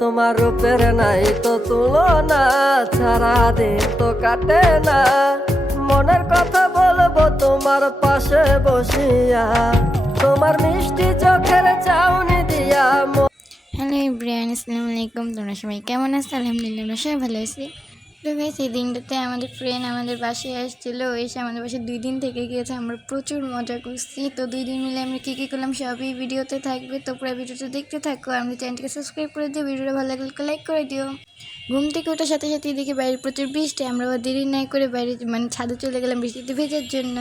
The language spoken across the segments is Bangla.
তোমার রূপের নাই তো তুলনা, সারা দিন তো কাটে না, মনের কথা বলবো তোমার পাশে বসিয়া, তোমার মিষ্টি চোখের চাউনি দিয়া। হ্যালো এভরিওয়ান, আসসালামু আলাইকুম। তোমরা সবাই কেমন আছো? আলহামদুলিল্লাহ আমরা সবাই ভালো আছি। তো গাইস, এই দিনটাতে আমাদের ফ্রেন্ড আমাদের বাসায় আসছিলো, এসে আমাদের বাসায় 2 দিন থেকে গিয়েছে। আমরা প্রচুর মজা করছি। তো 2 দিন মিলে আমরা কী কী করলাম সবই ভিডিওতে থাকবে, তো পুরো ভিডিওটা দেখতে থাকো। আমাদের চ্যানেলটাকে সাবস্ক্রাইব করে দিও, ভিডিওটা ভালো লাগলে লাইক করে দিও। ঘুম থেকে ওঠার সাথে সাথে দেখি বাইরে প্রচুর বৃষ্টি। আমরা দেরি নাই করে বাইরে ছাদে চলে গেলাম বৃষ্টিতে ভেজার জন্য।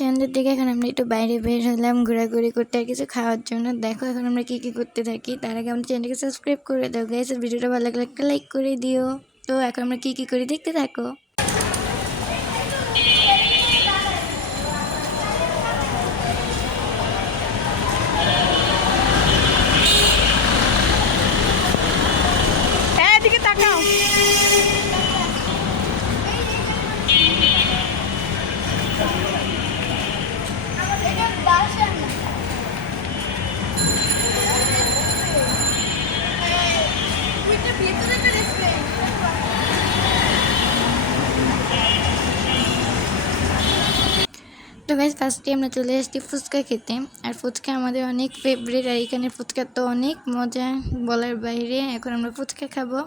সন্ধ্যের দিকে এখন আমরা একটু বাইরে বের হলাম ঘোরাঘুরি করতে আর কিছু খাওয়ার জন্য। দেখো এখন আমরা কী কী করতে থাকি। তার আগে আমাদের চ্যানেলটাকে সাবস্ক্রাইব করে দাও গাইস, আর ভিডিওটা ভালো লাগলে একটা লাইক করে দিও। তো এখন আমরা কী কী করি দেখতে থাকো। এদিকে তাকাও। তো গাইস, ফার্স্টে আমরা চলে আসছি ফুচকা খেতে। আর ফুচকা আমাদের অনেক ফেভারিট, আর এখানে ফুচকা তো অনেক মজা বলার বাইরে। এখন আমরা ফুচকা খাবো,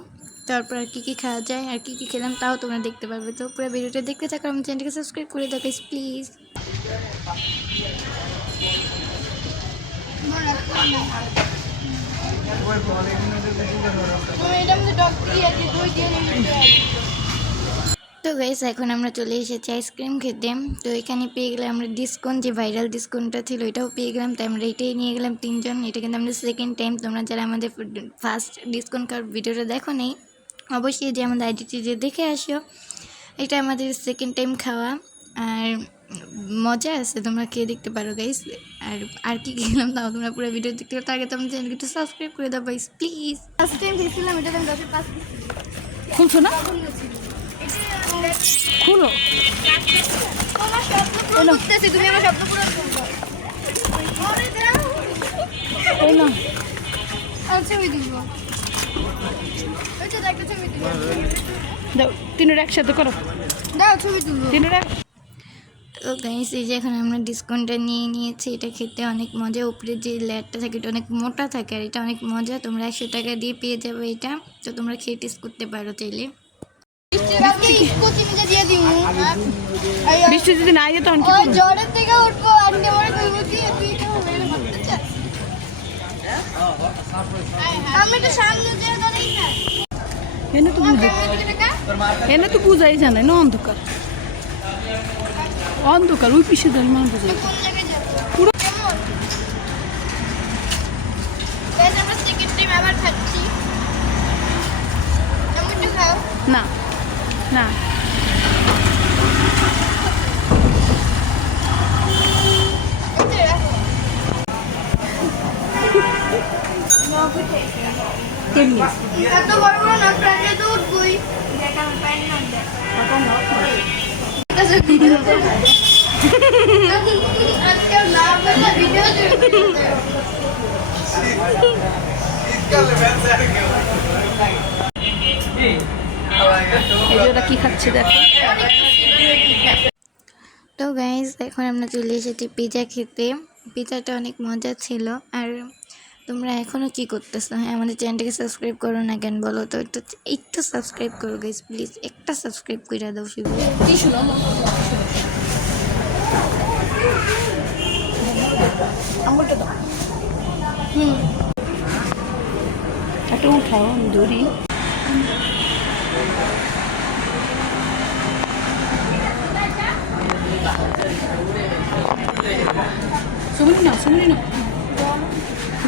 তারপর আর কী কী খাওয়া যায় আর কী কী খেলাম তাও তোমরা দেখতে পারবে। তো পুরো ভিডিওটা দেখতে থাকো, আমার চ্যানেলটাকে সাবস্ক্রাইব করে দাও গাইস প্লিজ। তো গাইস, এখন আমরা চলে এসেছি আইসক্রিম খেতে। তো এখানে পেয়ে গেলাম আমরা ডিসকাউন্ট, যে ভাইরাল ডিসকাউন্টটা ছিল এটাও পেয়ে গেলাম। তাই আমরা এটাই নিয়ে গেলাম 3 জন। এটা কিন্তু আমাদের সেকেন্ড টাইম। তোমরা যারা আমাদের ফার্স্ট ডিসকাউন্ট কার্ড ভিডিওটা দেখো নেই, অবশ্যই যে আমাদের আইডিটি যে দেখে আসো। এটা আমাদের সেকেন্ড টাইম খাওয়া, আর মজা আছে, তোমরা খেয়ে দেখতে পারো গাইস। আর কি খেলাম তাও তোমরা পুরো ভিডিও দেখতে পারো। তার আগে তোমরা চ্যানেলকে একটু সাবস্ক্রাইব করে দাও গাইস প্লিজ। ফার্স্ট টাইম খেয়েছিলাম, এটা আমি 10-5 খুলছো না? খুলো। তোমার স্বপ্ন পূরণ করতেছি, তুমি আমার স্বপ্ন পূরণ করবে। এই না, আচ্ছা ওই দিব। ওইটা দেখো, ছবি দিব। দাও, তিনটা একসাথে করো। দাও ছবি তুলবো। তিনটা। তো গাইস, এই যে এখন আমরা ডিসকাউন্টটা নিয়ে নিয়েছি। এটা খেতে অনেক মজা, উপরে যে লেয়ারটা থাকে এটা অনেক মোটা থাকে, আর এটা অনেক মজা। তোমরা 100 টাকা দিয়ে পেয়ে যাবে এটা। তো তোমরা খেয়ে টেস্ট করতে পারো চাইলে। বৃষ্টি যদি না যেত জ্বরের থেকে উঠবো আর মরে কইব কি তুই তো মেরে ভাবতে চাস। আমি তো সামনে যেয়ে দাঁড়াই না। এনে তো বুঝাই জানে না, অন্ধকার অন্ধকার ওই পিছিয়ে দেন মান বুঝাই কোন জায়গায় যাব পুরো কেমন গাইস, আমরা সেকেন্ড টাইম আবার খাচ্ছি। তুমি একটু খাও না না ওতে রাখো। এত বড় বড় না প্রাণে তো উঠবই। দেখ আমার প্যান্ট না দেখ আজকে না বললে ভিডিও ভিডিওটা কি খাচ্ছে দেখো। তো গাইস, এখন আমরা চলে এসেছি পিৎজা খেতে। পিৎজাটা অনেক মজা ছিল। আর তোমরা এখনও কি করতেছো? হ্যাঁ, আমাদের চ্যানেলটাকে সাবস্ক্রাইব করো না কেন বলো তো? একটু সাবস্ক্রাইব করো গাইস প্লিজ, একটা সাবস্ক্রাইব করে দাও শুধু। কি শুনো আঙুলটা দাও। একটা উঠাও, আমি ধরি। সুমনি না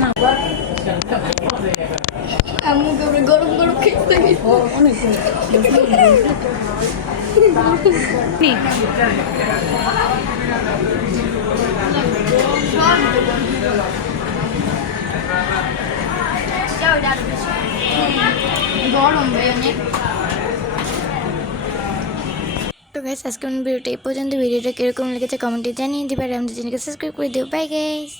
না আমি গরম গরম খেতে অনেক গরম ভাই অনেক। তো গাইস আজকে ভিডিওটা এই পর্যন্ত। ভিডিওটা কিরকম লেগেছে কমেন্টে জানিয়ে দিবে আর আমাদের চ্যানেলকে সাবস্ক্রাইব করে দিও। Bye guys.